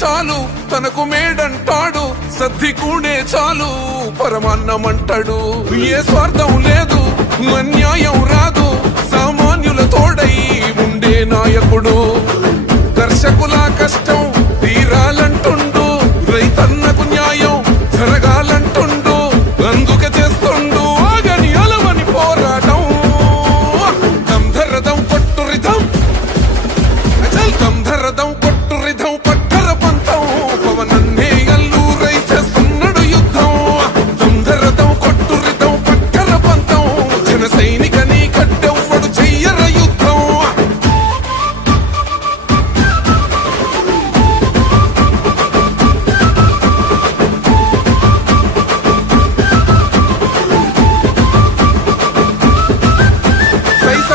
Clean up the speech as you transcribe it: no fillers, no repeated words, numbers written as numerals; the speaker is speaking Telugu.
చాలు తనకు మేడంటాడు, సద్ది కూడే చాలు పరమాన్నమంటాడు. ఏ స్వార్థం లేదు, అన్యాయం రాదు,